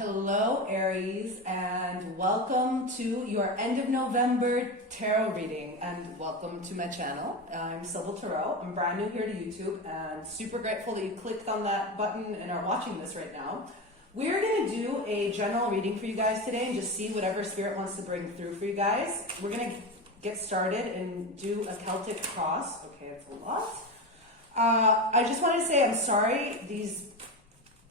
Hello, Aries, and welcome to your end of November tarot reading, and welcome to my channel. I'm Celtic Cross. I'm brand new here to YouTube, and super grateful that you clicked on that button and are watching this right now. We're going to do a general reading for you guys today and just see whatever Spirit wants to bring through for you guys. We're going to get started and do a Celtic Cross. Okay, it's a lot. I just wanted to say I'm sorry these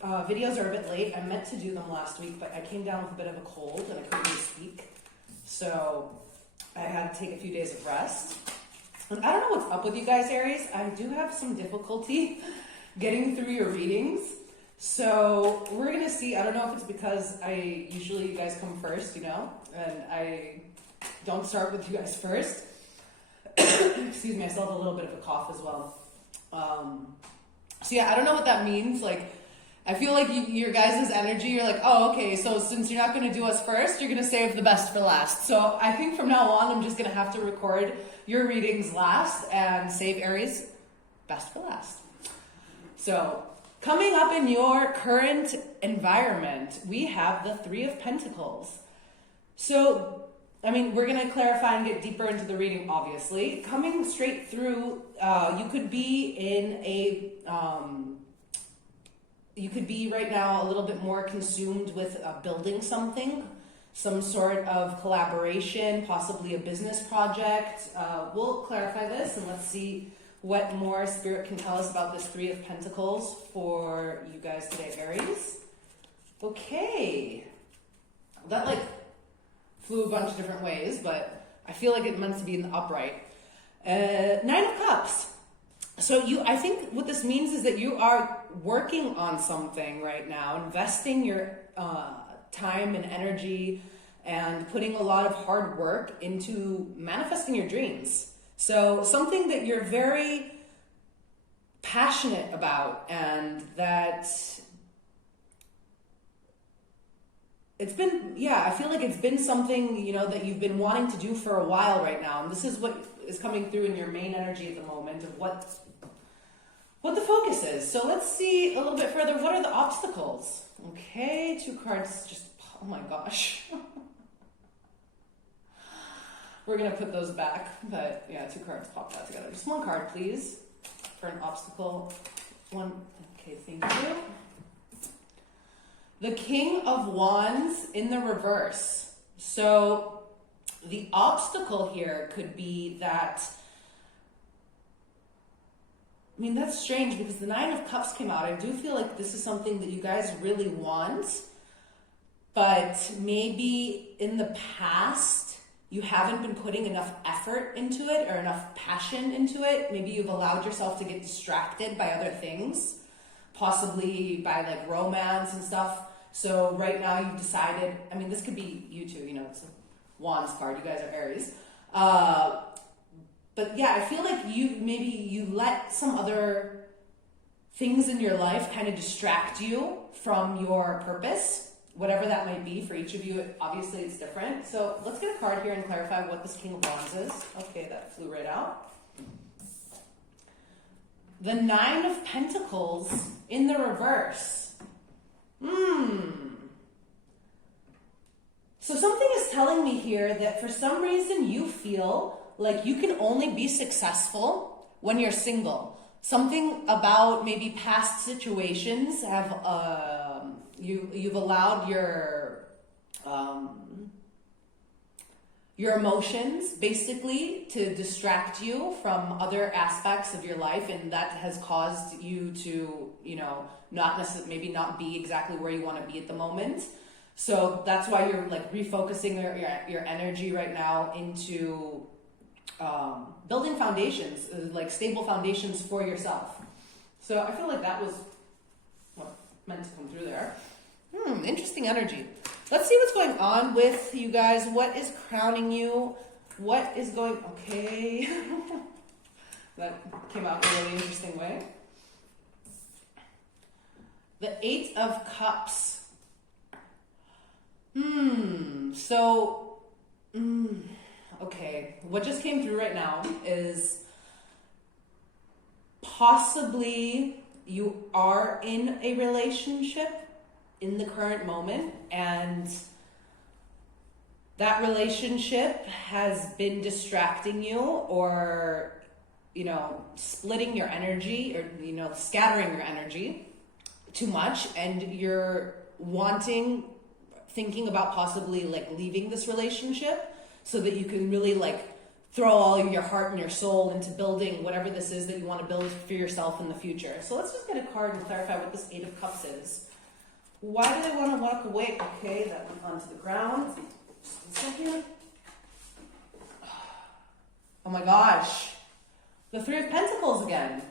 videos are a bit late. I meant to do them last week, but I came down with a bit of a cold and I couldn't really speak. So I had to take a few days of rest. And I don't know what's up with you guys, Aries. I do have some difficulty getting through your readings. So we're going to see. I don't know if it's because usually you guys come first, and I don't start with you guys first. Excuse me, I still have a little bit of a cough as well. So yeah, I don't know what that means. I feel like your guys' energy, you're like, oh, okay, so since you're not going to do us first, you're going to save the best for last. So I think from now on, I'm just going to have to record your readings last and save Aries best for last. So coming up in your current environment, we have the Three of Pentacles. So, we're going to clarify and get deeper into the reading, obviously. Coming straight through, you could be in you could be right now a little bit more consumed with building something, some sort of collaboration, possibly a business project. We'll clarify this and let's see what more Spirit can tell us about this Three of Pentacles for you guys today, Aries. Okay. That flew a bunch of different ways, but I feel like it meant to be in the upright. Nine of Cups. So I think what this means is that you are working on something right now, investing your time and energy and putting a lot of hard work into manifesting your dreams. So something that you're very passionate about, and that it's been, I feel like it's been something, that you've been wanting to do for a while right now. And this is what is coming through in your main energy at the moment of what the focus is. So let's see a little bit further. What are the obstacles? Okay, two cards just, oh my gosh. We're going to put those back, but yeah, two cards pop that together. Just one card, please, for an obstacle. One, okay, thank you. The King of Wands in the reverse. So the obstacle here could be that, that's strange because the Nine of Cups came out. I do feel like this is something that you guys really want, but maybe in the past, you haven't been putting enough effort into it or enough passion into it. Maybe you've allowed yourself to get distracted by other things, possibly by romance and stuff. So right now you've decided, this could be you too, it's a Wands card. You guys are Aries. But yeah, I feel like you let some other things in your life kind of distract you from your purpose, whatever that might be. For each of you, obviously it's different. So let's get a card here and clarify what this King of Wands is. Okay, that flew right out. The Nine of Pentacles in the reverse. So something is telling me here that for some reason you feel like you can only be successful when you're single. Something about maybe past situations have you've allowed your emotions basically to distract you from other aspects of your life, and that has caused you to not necessarily maybe not be exactly where you want to be at the moment. So that's why you're refocusing your energy right now into building foundations, stable foundations for yourself. So I feel like that was what meant to come through there. Interesting energy. Let's see what's going on with you guys. What is crowning you? What is going, okay. That came out in a really interesting way. The Eight of Cups. Okay, what just came through right now is possibly you are in a relationship in the current moment, and that relationship has been distracting you, or, you know, splitting your energy, or, you know, scattering your energy too much, and you're thinking about possibly like leaving this relationship so that you can really like throw all your heart and your soul into building whatever this is that you want to build for yourself in the future. So let's just get a card and clarify what this Eight of Cups is. Why do they want to walk away? Okay, that went onto the ground. Just a second. Oh my gosh. The Three of Pentacles again.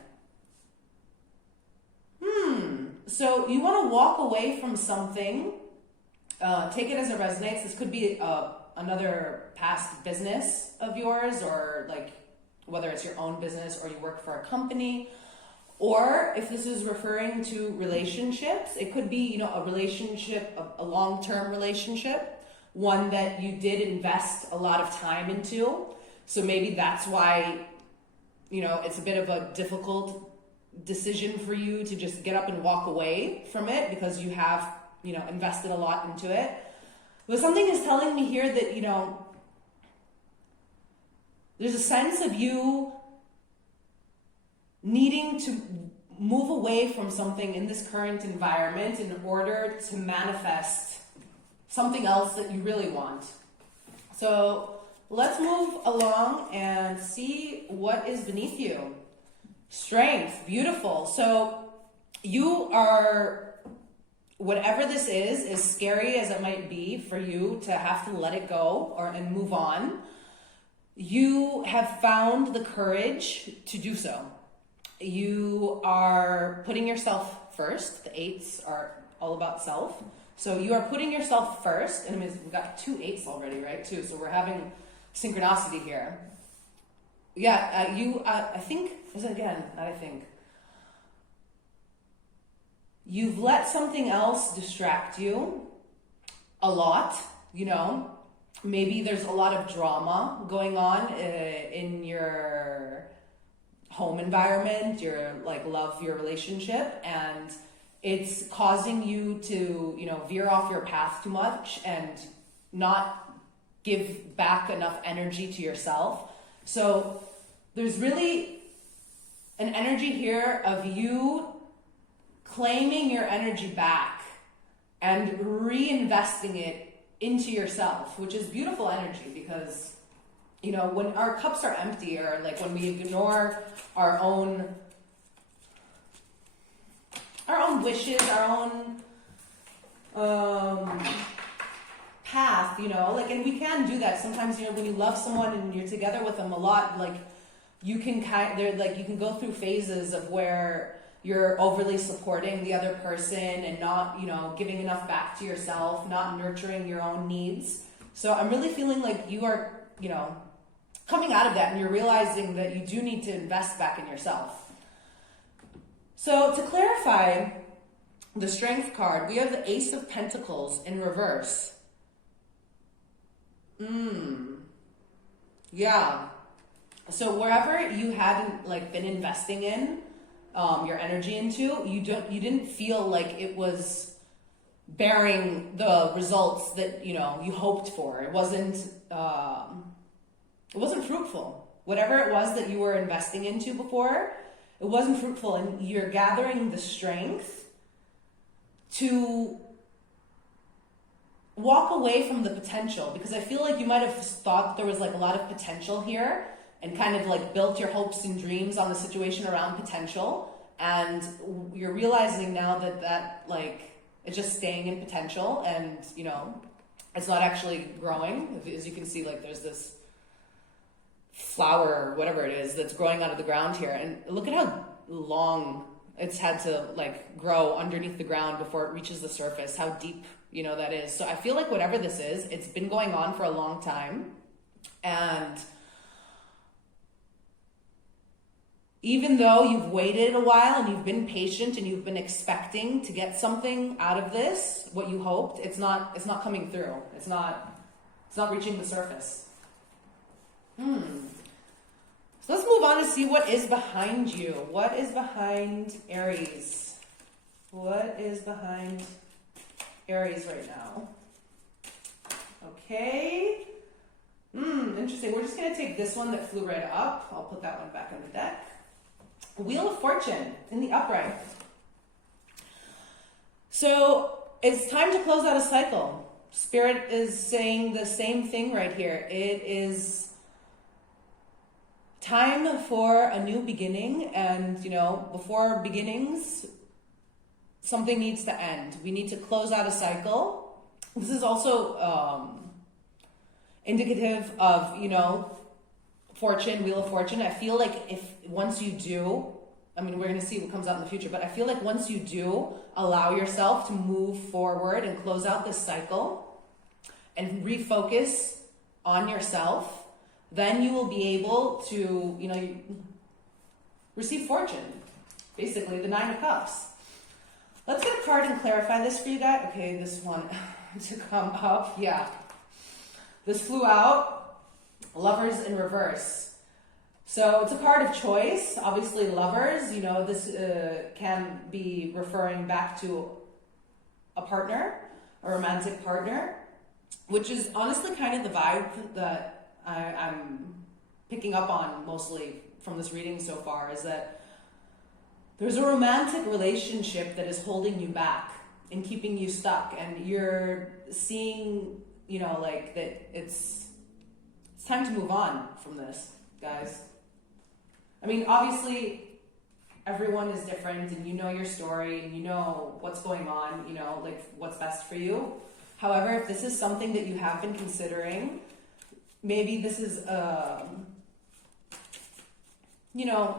So you want to walk away from something. Take it as it resonates. This could be another past business of yours, or like whether it's your own business or you work for a company. Or if this is referring to relationships, it could be, you know, a relationship, a long-term relationship, one that you did invest a lot of time into. So maybe that's why, you know, it's a bit of a difficult decision for you to just get up and walk away from it, because you have, you know, invested a lot into it. But something is telling me here that, you know, there's a sense of you needing to move away from something in this current environment in order to manifest something else that you really want. So let's move along and see what is beneath you. Strength, beautiful. So you are, whatever this is scary as it might be for you to have to let it go and move on, you have found the courage to do so. You are putting yourself first. The eights are all about self. So you are putting yourself first. And I mean, we've got 2 eights already, right? Too. So we're having synchronicity here. Yeah, I think, you've let something else distract you a lot, you know. Maybe there's a lot of drama going on in your home environment, your relationship, and it's causing you to, you know, veer off your path too much and not give back enough energy to yourself. So there's really an energy here of you claiming your energy back and reinvesting it into yourself, which is beautiful energy, because, you know, when our cups are empty, or like when we ignore our own wishes, our own path, you know, like, and we can do that sometimes. You know, when you love someone and you're together with them a lot, like you can you can go through phases of where you're overly supporting the other person and not, you know, giving enough back to yourself, not nurturing your own needs. So I'm really feeling like you are, you know, coming out of that, and you're realizing that you do need to invest back in yourself. So to clarify the Strength card, we have the Ace of Pentacles in reverse. Yeah. So wherever you hadn't been investing in your energy into, you didn't feel like it was bearing the results that, you know, you hoped for. It wasn't fruitful. Whatever it was that you were investing into before, it wasn't fruitful, and you're gathering the strength to walk away from the potential, because I feel like you might have thought there was a lot of potential here, and kind of built your hopes and dreams on the situation around potential, and you're realizing now that it's just staying in potential, and, you know, it's not actually growing. As you can see, there's this flower or whatever it is that's growing out of the ground here, and look at how long it's had to grow underneath the ground before it reaches the surface, how deep, you know, that is. So I feel like whatever this is, it's been going on for a long time, and even though you've waited a while and you've been patient and you've been expecting to get something out of this, what you hoped, it's not coming through. It's not reaching the surface. So let's move on to see what is behind you. What is behind Aries? What is behind Aries right now. Okay. Interesting. We're just going to take this one that flew right up. I'll put that one back on the deck. Wheel of Fortune in the upright. So it's time to close out a cycle. Spirit is saying the same thing right here. It is time for a new beginning, and before beginnings, something needs to end. We need to close out a cycle. This is also indicative of, fortune, Wheel of Fortune. I feel like once you do, we're going to see what comes out in the future, but I feel like once you do allow yourself to move forward and close out this cycle and refocus on yourself, then you will be able to, receive fortune. Basically, the Nine of Cups. Let's get a card and clarify this for you guys. Okay, this one to come up. Yeah. This flew out. Lovers in reverse. So it's a card of choice. Obviously, lovers, this can be referring back to a partner, a romantic partner, which is honestly kind of the vibe that I'm picking up on mostly from this reading so far, is that there's a romantic relationship that is holding you back and keeping you stuck, and you're seeing, that it's time to move on from this, guys. Obviously, everyone is different, and you know your story, and you know what's going on, what's best for you. However, if this is something that you have been considering, maybe this is a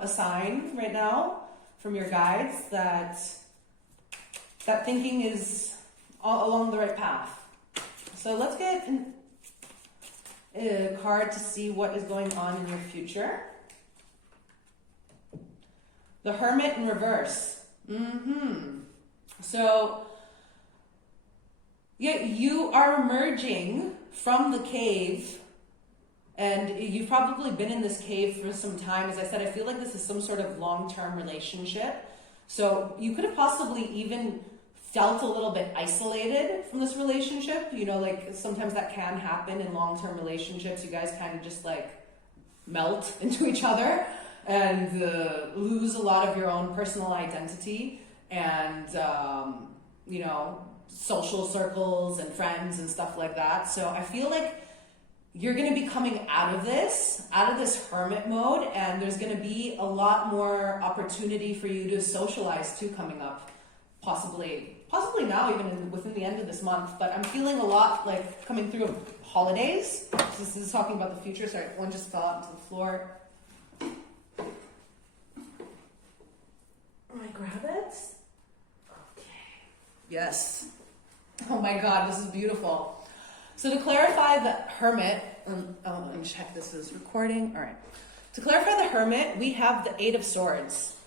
sign right now from your guides that thinking is all along the right path. So let's get a card to see what is going on in your future. The Hermit in reverse. So, yeah, you are emerging from the cave, and you've probably been in this cave for some time. As I said, I feel like this is some sort of long-term relationship. So you could have possibly even felt a little bit isolated from this relationship. Sometimes that can happen in long-term relationships. You guys kind of just melt into each other and lose a lot of your own personal identity and, social circles and friends and stuff like that. So I feel like you're going to be coming out of this hermit mode, and there's going to be a lot more opportunity for you to socialize too coming up, possibly now, even within the end of this month. But I'm feeling a lot coming through holidays. This is talking about the future. Sorry, one just fell out into the floor. Can I grab it? Okay. Yes. Oh my God, this is beautiful. So to clarify the Hermit, let me check this is recording. All right. To clarify the Hermit, we have the Eight of Swords.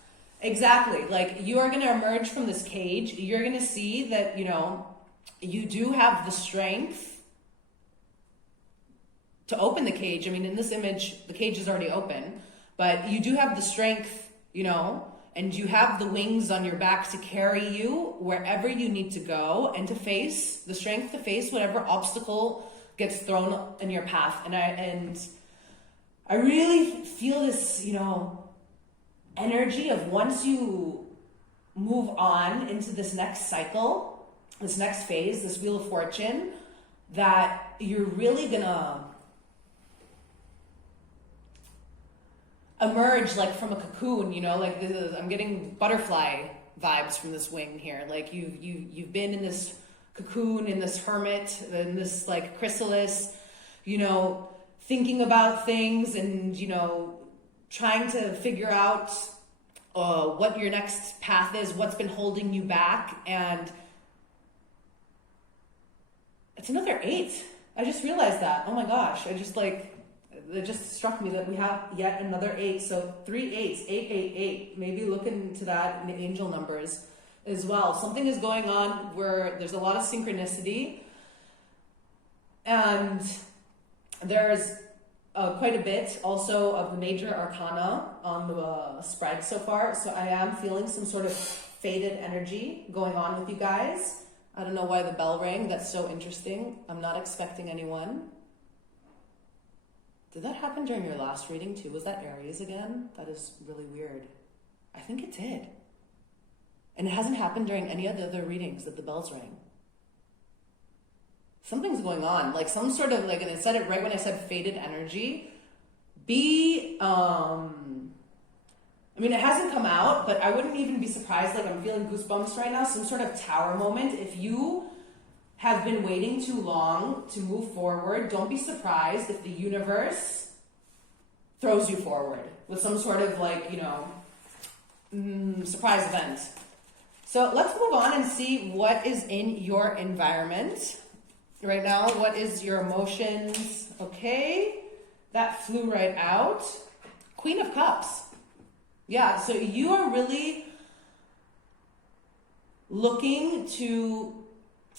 Exactly. You are going to emerge from this cage. You're going to see that, you do have the strength to open the cage. In this image, the cage is already open, but you do have the strength, and you have the wings on your back to carry you wherever you need to go, and to face the strength to face whatever obstacle gets thrown in your path. And I really feel this, energy of once you move on into this next cycle, this next phase, this Wheel of Fortune, that you're really gonna emerge from a cocoon, I'm getting butterfly vibes from this wing here. You've been in this cocoon, in this hermit, in this chrysalis, thinking about things and, trying to figure out what your next path is, what's been holding you back. And it's another 8. I just realized that. Oh my gosh. It just struck me that we have yet another 8. So 3 8s, 888. Maybe look into that in the angel numbers as well. Something is going on where there's a lot of synchronicity, and there's quite a bit also of the major arcana on the spread so far. So I am feeling some sort of faded energy going on with you guys. I don't know why the bell rang. That's so interesting. I'm not expecting anyone. Did that happen during your last reading too? Was that Aries again? That is really weird. I think it did. And it hasn't happened during any of the other readings that the bells rang. Something's going on. Like some sort of like, and I said it right when I said faded energy. I mean, it hasn't come out, but I wouldn't even be surprised. Like I'm feeling goosebumps right now. Some sort of tower moment. If you have been waiting too long to move forward, don't be surprised if the universe throws you forward with some sort of like, you know, surprise event. So let's move on and see what is in your environment right now. What is your emotions? Okay, that flew right out. Queen of Cups. Yeah, so you are really looking to,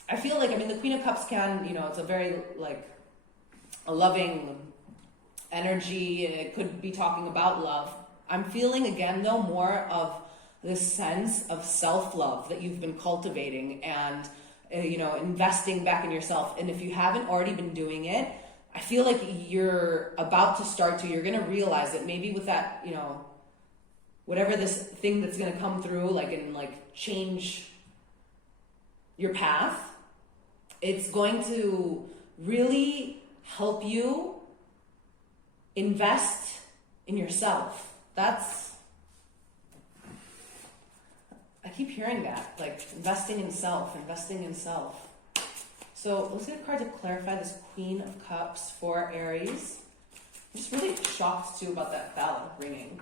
I feel like, I mean, the Queen of Cups can, you know, it's a very like a loving energy, and it could be talking about love. I'm feeling again though more of this sense of self-love that you've been cultivating and you know, investing back in yourself. And if you haven't already been doing it, I feel like you're about to start to, you're going to realize that maybe with that, you know, whatever this thing that's going to come through, like, and like change your path, it's going to really help you invest in yourself. I keep hearing that, like investing in self, investing in self. So let's get a card to clarify this Queen of Cups for Aries. I'm just really shocked too about that bell ringing.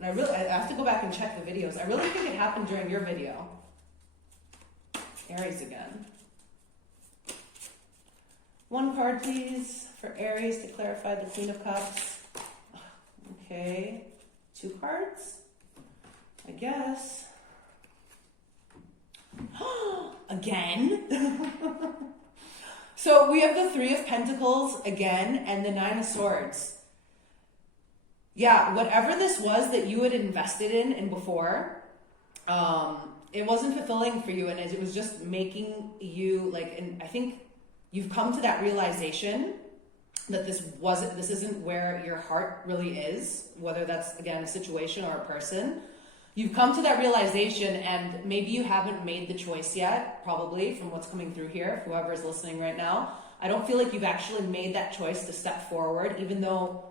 And I have to go back and check the videos. I really think it happened during your video. Aries again. One card, please, for Aries to clarify the Queen of Cups. Okay. 2 cards, I guess. Again? So we have the 3 of Pentacles again and the 9 of Swords. Yeah, whatever this was that you had invested in before, it wasn't fulfilling for you, and it was just making you like, and I think you've come to that realization that this isn't where your heart really is, whether that's again a situation or a person. You've come to that realization, and maybe you haven't made the choice yet, probably from what's coming through here, whoever is listening right now. I don't feel like you've actually made that choice to step forward, even though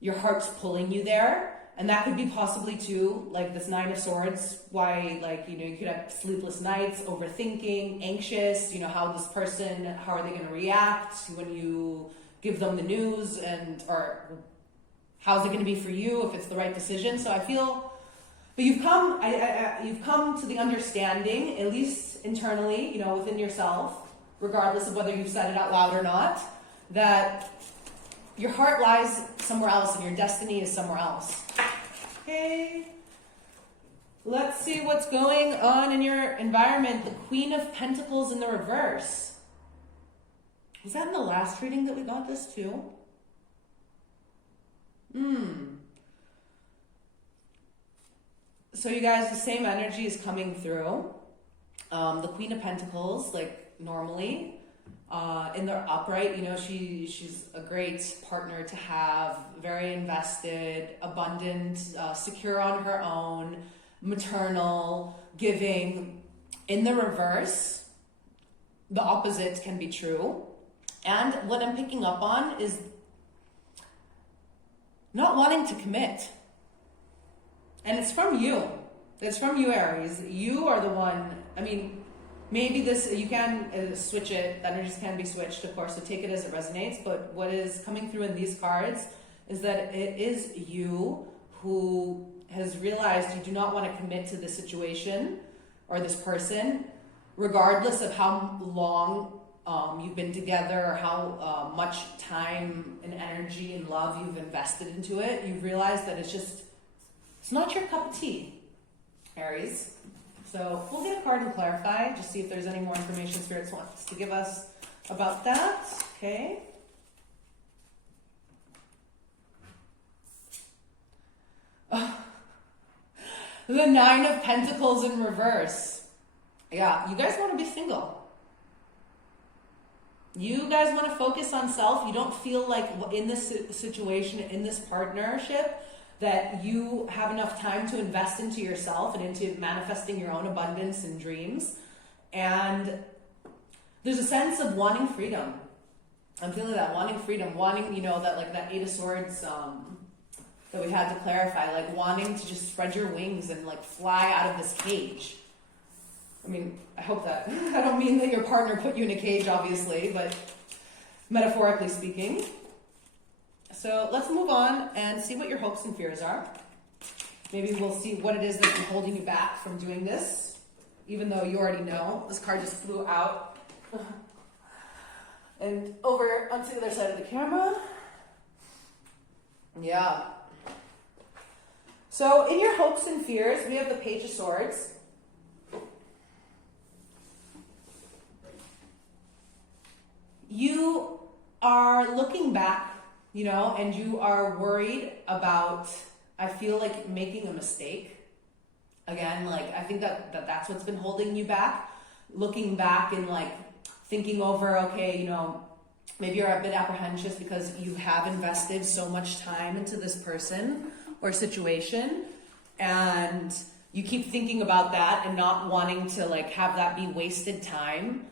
your heart's pulling you there. And that could be possibly too, like this 9 of Swords, why, like, you know, you could have sleepless nights, overthinking, anxious, you know, how this person, how are they going to react when you give them the news, and, or how's it going to be for you if it's the right decision. So I feel, but you've come to the understanding, at least internally, you know, within yourself, regardless of whether you've said it out loud or not, that your heart lies somewhere else and your destiny is somewhere else. Okay. Let's see what's going on in your environment. The Queen of Pentacles in the reverse. Was that in the last reading that we got this too? So you guys, the same energy is coming through. The Queen of Pentacles, like normally, in their upright, you know, she's a great partner to have, very invested, abundant, secure on her own, maternal, giving. In the reverse, the opposite can be true. And what I'm picking up on is not wanting to commit. And it's from you. It's from you, Aries. You are the one, I mean, maybe this, you can switch it, the energies can be switched, of course, so take it as it resonates, but what is coming through in these cards is that it is you who has realized you do not want to commit to this situation or this person, regardless of how long you've been together or how much time and energy and love you've invested into it. You've realized that it's not your cup of tea, Aries. So we'll get a card and clarify, just see if there's any more information Spirit wants to give us about that. Okay. The 9 of Pentacles in reverse. Yeah, you guys want to be single. You guys want to focus on self. You don't feel like in this situation, in this partnership, that you have enough time to invest into yourself and into manifesting your own abundance and dreams. And there's a sense of wanting freedom. I'm feeling that, wanting freedom, wanting, that like that Eight of Swords that we had to clarify, like wanting to just spread your wings and like fly out of this cage. I mean, I hope that, I don't mean that your partner put you in a cage, obviously, but metaphorically speaking. So let's move on and see what your hopes and fears are. Maybe we'll see what it is that's been holding you back from doing this, even though you already know. This card just flew out and over onto the other side of the camera. Yeah. So in your hopes and fears, we have the Page of Swords. You are looking back, and you are worried about, I feel like, making a mistake. Again, like, I think that's what's been holding you back. Looking back and like thinking over, okay, maybe you're a bit apprehensive because you have invested so much time into this person or situation, and you keep thinking about that and not wanting to like have that be wasted time.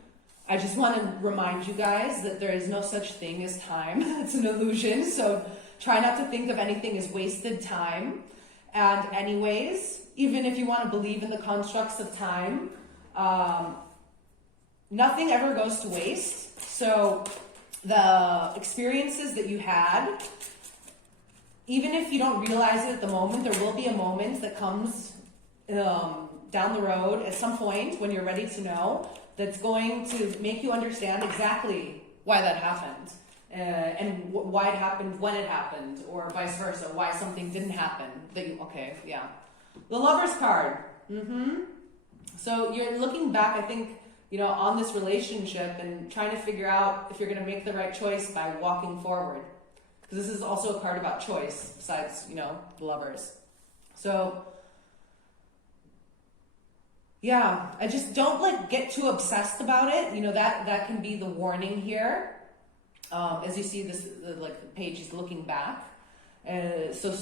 I just want to remind you guys that there is no such thing as time. It's an illusion. So try not to think of anything as wasted time. And anyways, even if you want to believe in the constructs of time, nothing ever goes to waste. So the experiences that you had, even if you don't realize it at the moment, there will be a moment that comes down the road at some point when you're ready to know, that's going to make you understand exactly why that happened and why it happened when it happened, or vice versa, why something didn't happen. The Lover's card. So you're looking back, I think, on this relationship and trying to figure out if you're going to make the right choice by walking forward. Because this is also a card about choice, besides, the Lovers. So yeah, I just don't get too obsessed about it. That can be the warning here. As you see this, the page is looking back. So,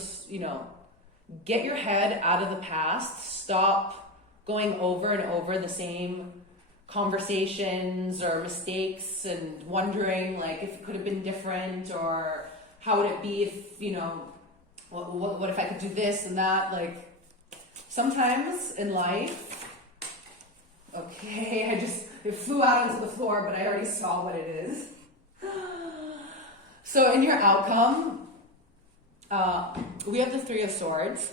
get your head out of the past. Stop going over and over the same conversations or mistakes and wondering if it could have been different, or how would it be if, what if I could do this and that? Sometimes in life, okay, it flew out onto the floor, but I already saw what it is. So in your outcome, we have the Three of Swords.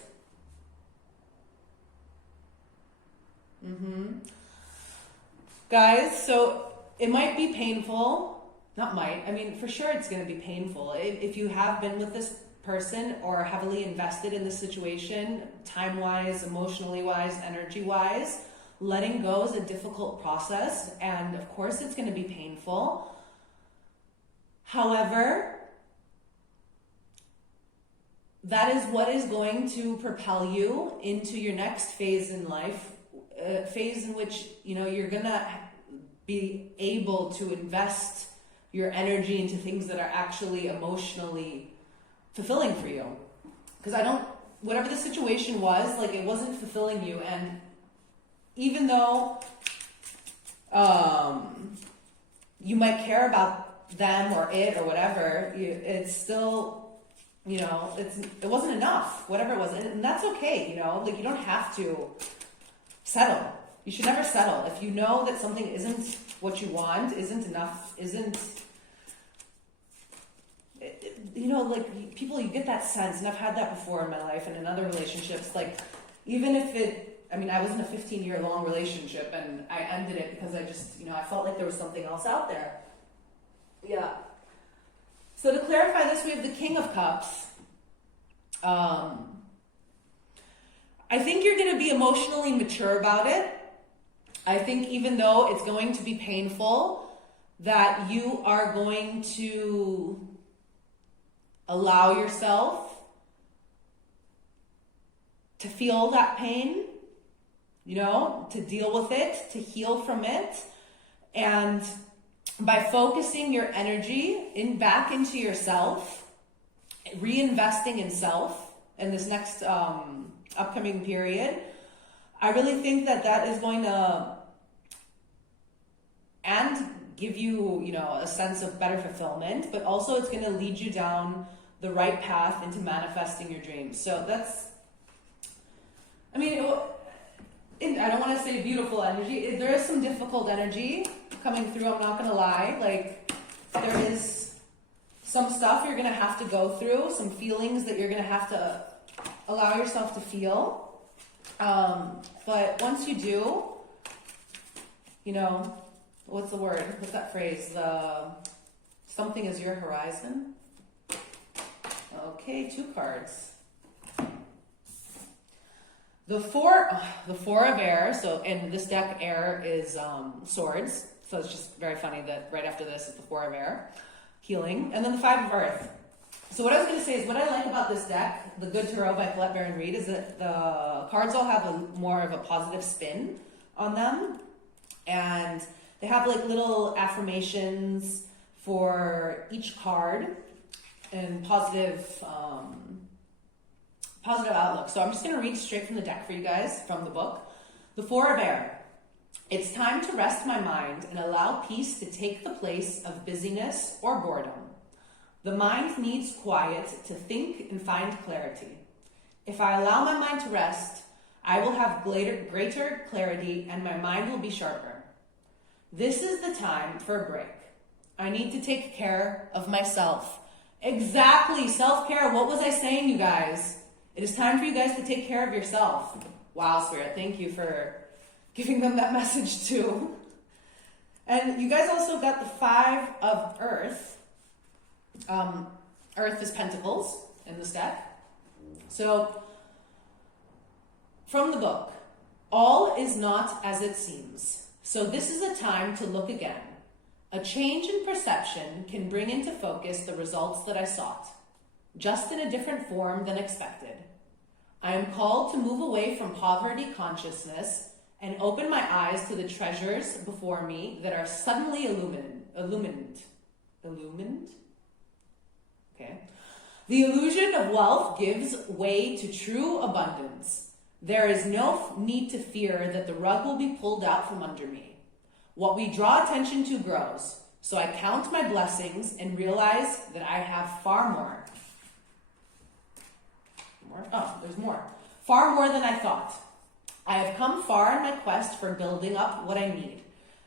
Guys, so it might be painful. Not might, I mean, for sure it's going to be painful. If you have been with this person or heavily invested in this situation, time-wise, emotionally-wise, energy-wise, letting go is a difficult process, and of course it's going to be painful. However, that is what is going to propel you into your next phase in life, a phase in which, you're going to be able to invest your energy into things that are actually emotionally fulfilling for you. Because whatever the situation was, it wasn't fulfilling you, and even though you might care about them or it or whatever, it's still, it wasn't enough, whatever it was. And that's okay, you don't have to settle. You should never settle. If you know that something isn't what you want, isn't enough, people, you get that sense, and I've had that before in my life and in other relationships, even if I was in a 15-year-long relationship, and I ended it because I just, I felt like there was something else out there. Yeah. So to clarify this, we have the King of Cups. I think you're going to be emotionally mature about it. I think even though it's going to be painful, that you are going to allow yourself to feel that pain, to deal with it, to heal from it. And by focusing your energy back into yourself, reinvesting in self in this next upcoming period, I really think that that is going to and give you, you know, a sense of better fulfillment, but also it's going to lead you down the right path into manifesting your dreams. So that's, I mean, I don't want to say beautiful energy. There is some difficult energy coming through, I'm not going to lie. Like, there is some stuff you're going to have to go through, some feelings that you're going to have to allow yourself to feel. But once you do, you know, what's the word? What's that phrase? Something is your horizon. Okay, 2 cards. The four of air. So in this deck, air is swords. So it's just very funny that right after this is the 4 of air, healing, and then the 5 of earth. So what I was going to say is what I like about this deck, the Good Tarot by Colette Baron Reid, is that the cards all have more of a positive spin on them, and they have like little affirmations for each card and positive outlook. So I'm just going to read straight from the deck for you guys from the book. The 4 of air. It's time to rest my mind and allow peace to take the place of busyness or boredom. The mind needs quiet to think and find clarity. If I allow my mind to rest, I will have greater clarity and my mind will be sharper. This is the time for a break. I need to take care of myself. Exactly, self-care. What was I saying, you guys? It is time for you guys to take care of yourself. Wow, Spirit, thank you for giving them that message too. And you guys also got the 5 of earth. Earth is Pentacles in this deck. So, from the book, all is not as it seems. So this is a time to look again. A change in perception can bring into focus the results that I sought, just in a different form than expected. I am called to move away from poverty consciousness and open my eyes to the treasures before me that are suddenly illumined. Okay. The illusion of wealth gives way to true abundance. There is no need to fear that the rug will be pulled out from under me. What we draw attention to grows, so I count my blessings and realize that I have far more. Oh, there's more. Far more than I thought. I have come far in my quest for building up what I need,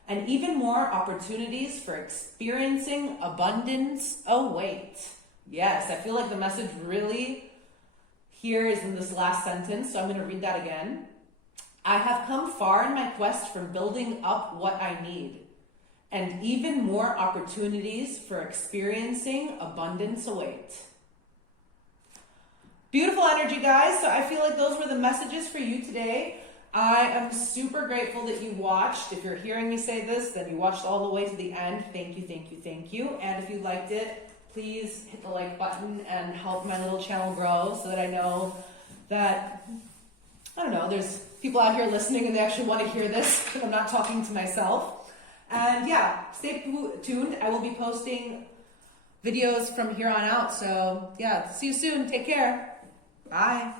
and even more opportunities for experiencing abundance await. Yes, I feel like the message really here is in this last sentence, so I'm going to read that again. I have come far in my quest for building up what I need, and even more opportunities for experiencing abundance await. Beautiful energy, guys. So I feel like those were the messages for you today. I am super grateful that you watched. If you're hearing me say this, then you watched all the way to the end. Thank you, thank you, thank you. And if you liked it, please hit the like button and help my little channel grow so that I know that, I don't know, there's people out here listening and they actually want to hear this. I'm not talking to myself. And yeah, stay tuned. I will be posting videos from here on out. So yeah, see you soon. Take care. Bye.